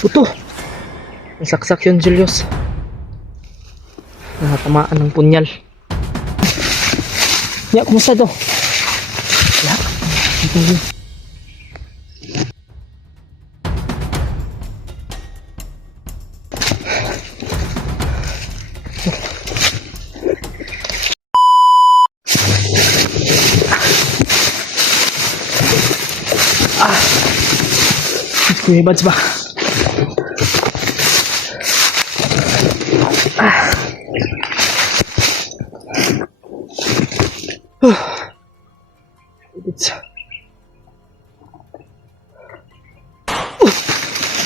Puto! Nasaksak yun, Julius. Nakatamaan ng punyal. Ya, kumusta to? Ya. Kuya Bads ba?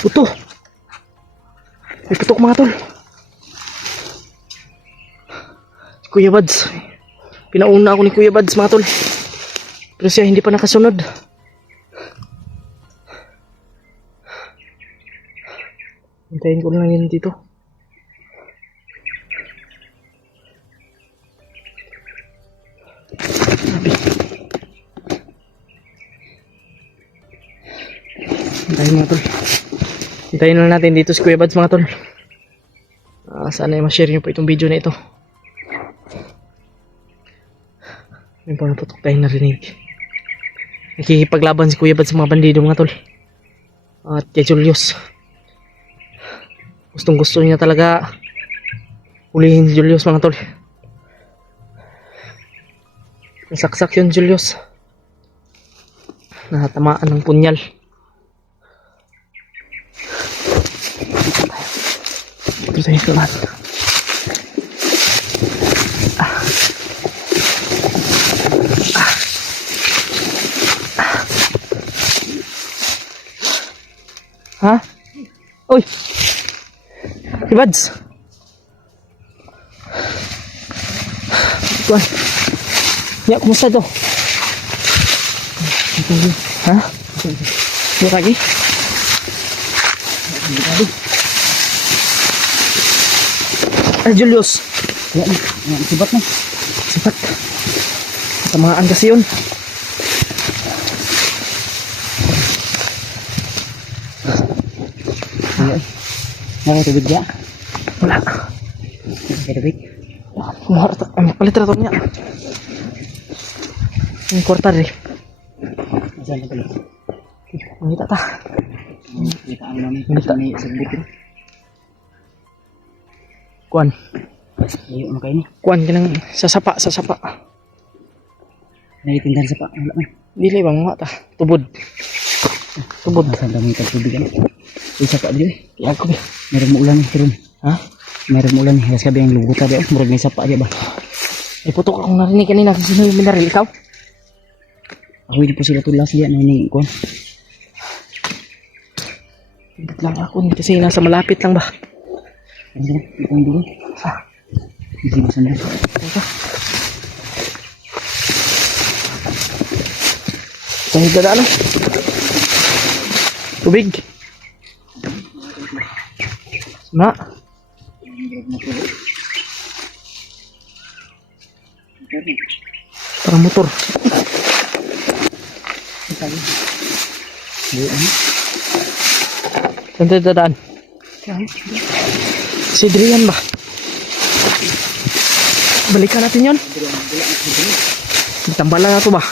Puto! May putok mga tol. Kuya Bads. Pinauna ako ni Kuya Bads mga tol. Pero siya hindi pa nakasunod. Hintayin ko lang yun dito. Hintayin mga tol. Hintayin lang natin dito si Kuya Bads mga tol. Sana ay ma-share nyo po itong video na ito. May mga putok tayong narinig. Nakikipaglaban si Kuya Bads sa mga bandido mga tol. At kay Julius. Gustong gusto niya talaga hulihin si Julius mga tol. Nasaksak yun, Julius. Nakatamaan ng punyal. Ito tayo sa lahat. Ha? Uy! Si Bads! Kuan. Ya, kumusta to? Ha? Di lagi? Julius. Ya, sibat na. Sibat. Tamaan kasi yun. Nakatubig ya? Wala. Nakatubig? Palitrato niya. Yung kwarta rin. Saan na pala? Mangita ta. Kita ang namin. Minta ni sabik ko. Kuan. Ayaw mo kayo ni. Kuan ka ng sasapa. Naitindahan sa pa. Wala man. Dili bang mga ta. Tubod. Tubod. Saan dami tagtubig ano? Isa pa dito eh. Kaya ko ba? Meron mo ulan eh. Turun. Ha? Meron mo ulan eh. Halas kabi ang lugot tabi. Murag may sapa di ba? May putok akong narinig kanina. Sino yung minaril? Ikaw? Ako hindi po sila tulas diyan. Nainig ko. Higit lang ako. Kasi nasa malapit lang ba? Ano sila? Ito yung dulo. Ha? Hindi mo sanda. Ito. Sahig na ano? Tubig. Na. Parang motor. Saan tayo dadaan? Si Drian ba? Balikan natin yun. Tambalan na ito ba?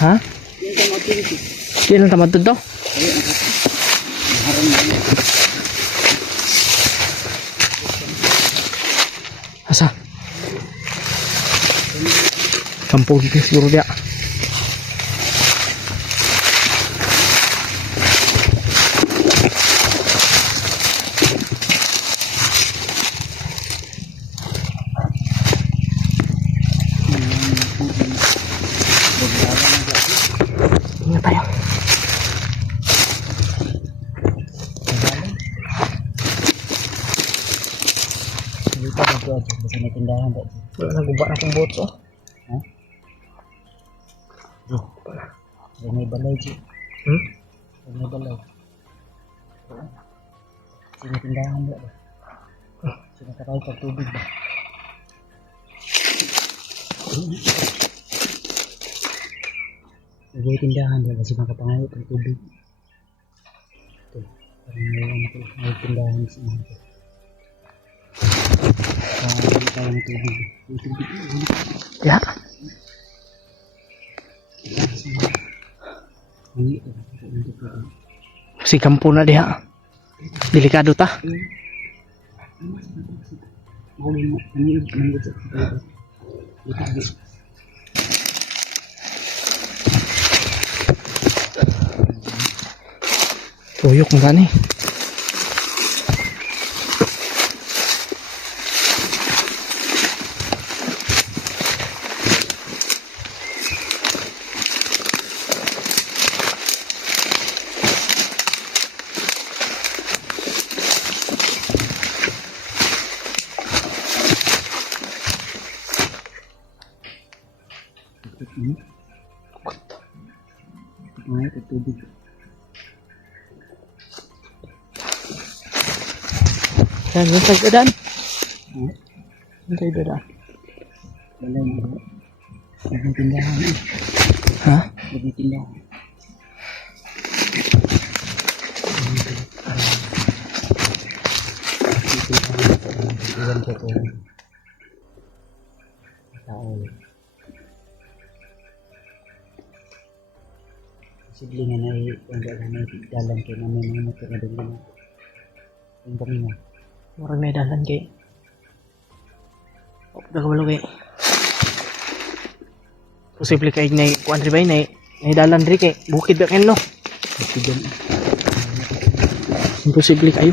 Ha? Yan ang tamad to? Asa? Kampung gitu siguro dia. Ingat tayo. Lupa ba ito? Basta may tindahan ba? Wala na guba na akong botso. Ha? May balay dyan. May balay. Sino tindahan ba? Sino katawag pag tubig ba? Huwag tindahan dyan kasi makapangayot ang tubig. Ito, parang mayroon ito. May tindahan sa mga ito. Parang tayo ng tubig. Yung tubig. Ya. Hindi ito. Hindi ito. Si kampo na diha. Delikado ta. Tuyok mo gani. Mayroon tubig. Yan, yung sa dadan. Yung sa dadan. Balay mo. Huwag tindahan. Ha? Huwag tindahan. Iwan ko po. Tao. Posible nga na dalan kayo na may mga motor na doon na. Yung kami na. Murag may dalan kay. O, dagawalo kay. Posible kay na kuan ri bay na dalan ri kay bukid ba kayo no? Kasi dyan. Imposible kayo.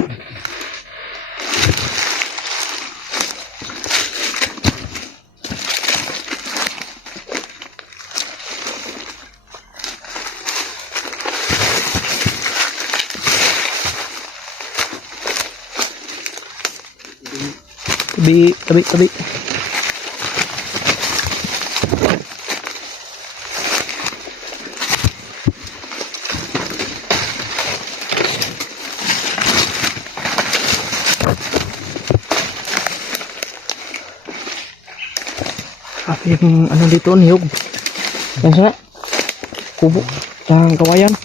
Tabi. Yung ano dito, niyog. Yan sa kubo, ng kawayan.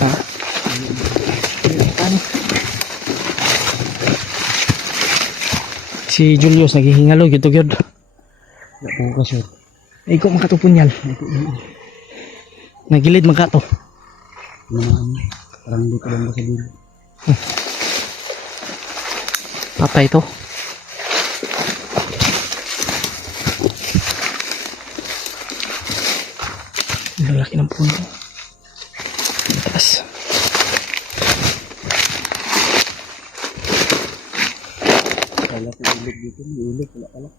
Ha? Ano? Si Julius naghihingalo gitu gyud. Ako kasi. Ay ko makatupunyal. Nagilid magkato. Parang hindi ko lang masabihin. Patay to. Ang laki ng puno. Taas. Kala ko ilog dito. May ilog. Wala pala.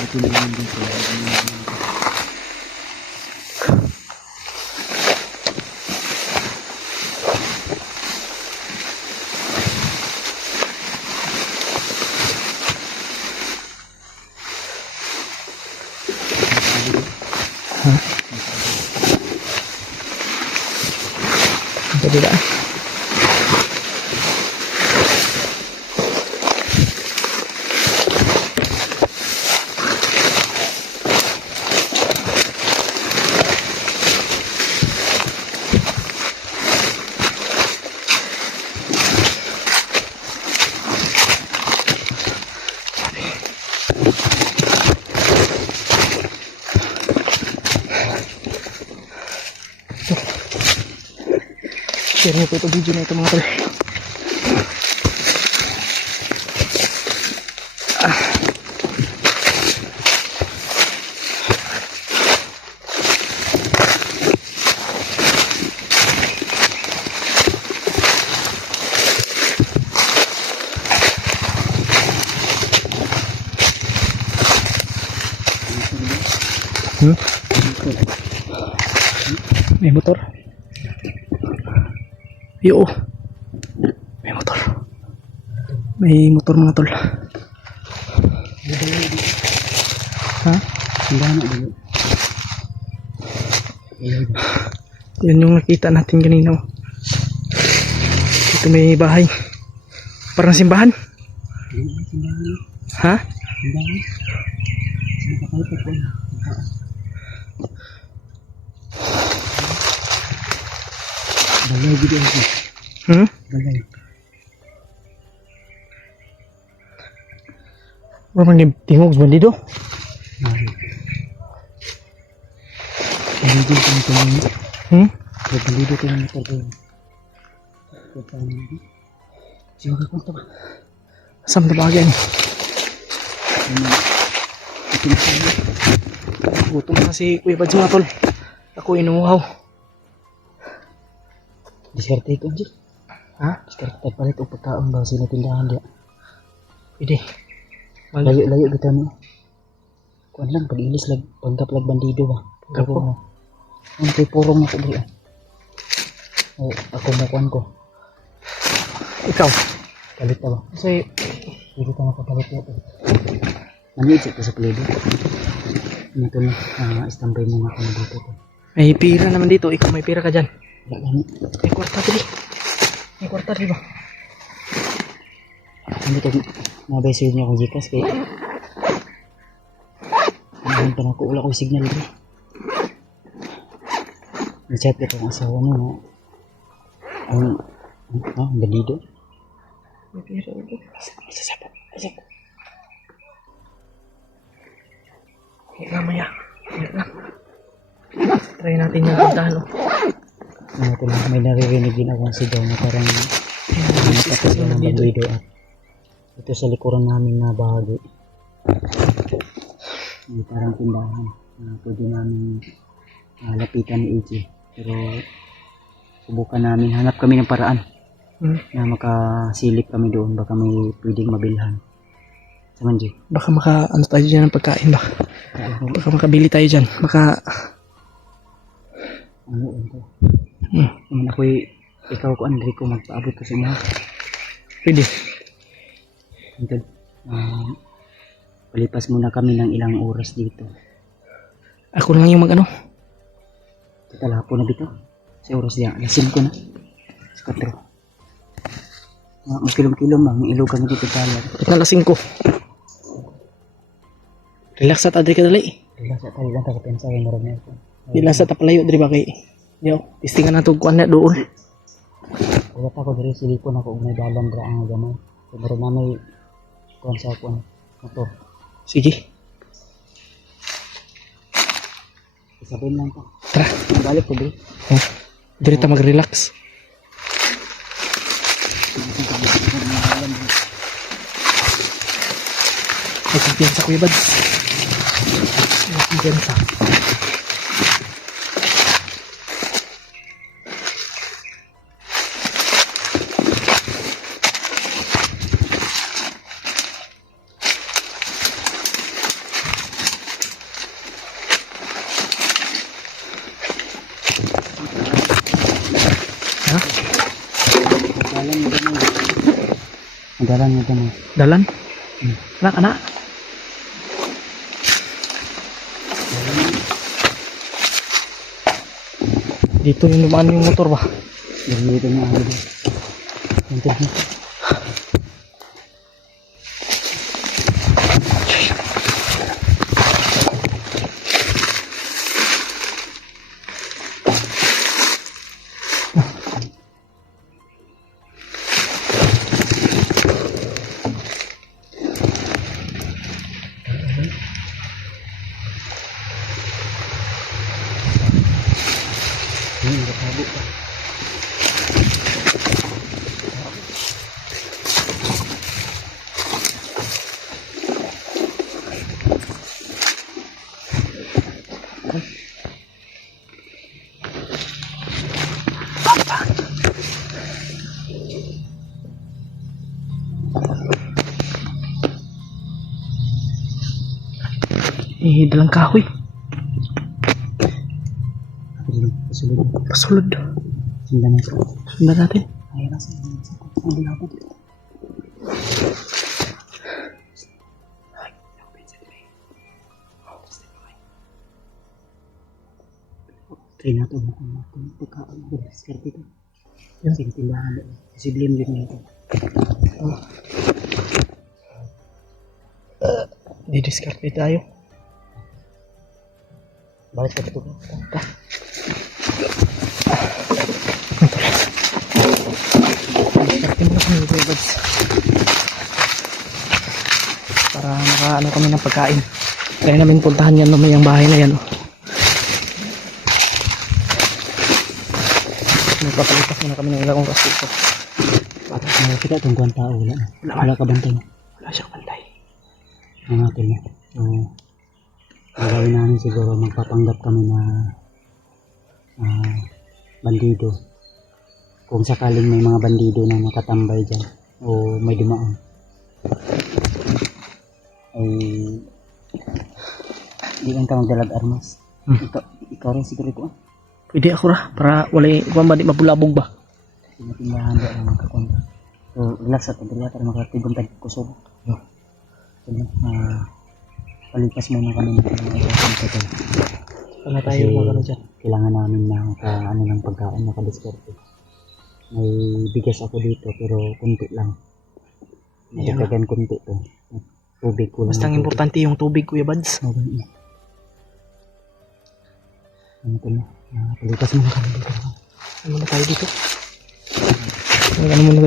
Ito na lang dito. Jadi dah. Share nyo po ito video na ito mga tol. May motor. Yo. May motor. May motor mga tol. Ha? Tindahan na dito. Yan yung nakita natin kanina. Oh. Dito may bahay. Parang simbahan. Tindahan. Ha? Tindahan. Nakakalipat ko. Balay gitu ako. Balay. Parang tingog sa bandido. Balay din kami kami. Balay din kami kami. Siapa kau tu? Asam na bagay. Gutom na si Kuya Bads mga tol. Ako inuuhaw. Diskarte ko aja. Ha? Diskarte palit o pagkaon ba sila tindahan dia. Pwede. Layo-layo kita mo. Kuan lang pag-ilis lag panggap lag bandido ba. Gapo. Ang kay purong ako diri. Oh, ako mo kuan ko. Ikaw. Palit ka ba? Kasi Hindi ka makapalit ito. Manit siya sa pledo. Ito na, istampay muna ako na dito. may pira naman dito. Ikaw may pira ka dyan. Wala gani. May kwarta dito. May kwarta dito ba? Hindi ka mabaysayin niya akong Gcash kaya ano pa na ako. Wala ko signal dito. Nag-chat ka pang asawa mo na ang bandido. May pira dito. Sasapa. Mamaya. Wait lang. Try natin yung puntahan. Ano ito lang, may naririnig din akong sigaw na parang nakapit ng bandido at ito sa likuran namin na bahagi. May parang tindahan na pwede namin lapitan ni AJ. Pero subukan namin, hanap kami ng paraan na makasilip kami doon. Baka may pwedeng mabilhan. Saman Jay. Baka ano tayo dyan ng pagkain ba? Baka makabili tayo dyan. Ano ito? Naman ikaw ko Andre ko magpaabot ko sa inyo. Pwede. Ito, palipas muna kami ng ilang oras dito. Ako lang yung mag-ano. Tatalapo na dito. Sa oras diyan. Alasin ko na. Sa 4. Magkilom-kilom lang. May ilog kami dito tayo. Ba't nalasing ko? Relax at adri ka dali. Relax at tayo lang kakapensa kay Marami ito. Relax at palayo dali ba kay. Yo, testingan na itong kuwan na doon. Ulat ako diri silipon ako may dalan dra ang gamay. So meron na may kuwan sa kuwan. Motor. Sige. Isabihin lang ko. Tara. Balik ko diri. Diri ta mag-relax. May kumpiyansa Kuya Bads. May kumpiyansa. Ha? Dalan mo gamay. Dalan? Anak. Dito yung lumaan yung motor ba? Dito na ako dito. Ito na. Nakatago pa. Dalang kahoy. Pasulod. Pasulod. Sundan natin. Sundan natin. Nasa ang labot. Try na ito. Pagkaan ko. Discard ito. Sige, tindahan. Posibleng din na ito. Di-discard tayo. Bakit ka ito? Discard mo na kami Kuya Bads. Para makaano kami ng pagkain. Kaya namin puntahan yan mamaya ang bahay na yan. Magpapalipas muna kami ng ilang oras dito. Kita tungguan tao. Wala ka bantay mo. Wala siyang pantay. Ang natin mo. So, gagawin namin siguro magpapanggap kami na bandido. Kung sakaling may mga bandido na nakatambay dyan o may dumaan ay di ka magdalag armas. Ikaw rin siguro ito. Pwede ako ra. Para wala yung ba di mapulabog ba? Tinatindahan doon ang makakonta. So, relax at pagdala para makatibong tag-kusog. So, palipas muna kami ng pagkakonta. Wala tayo mga dyan. Kailangan namin ng ng pagkain na kadiskarte. May bigas ako dito pero kunti lang. Nagkagan kunti to. Tubig ko lang. Basta ang importante yung tubig Kuya Bads. Ano ko na? Palipas muna kami dito. Ano na tayo dito? Ano muna tayo?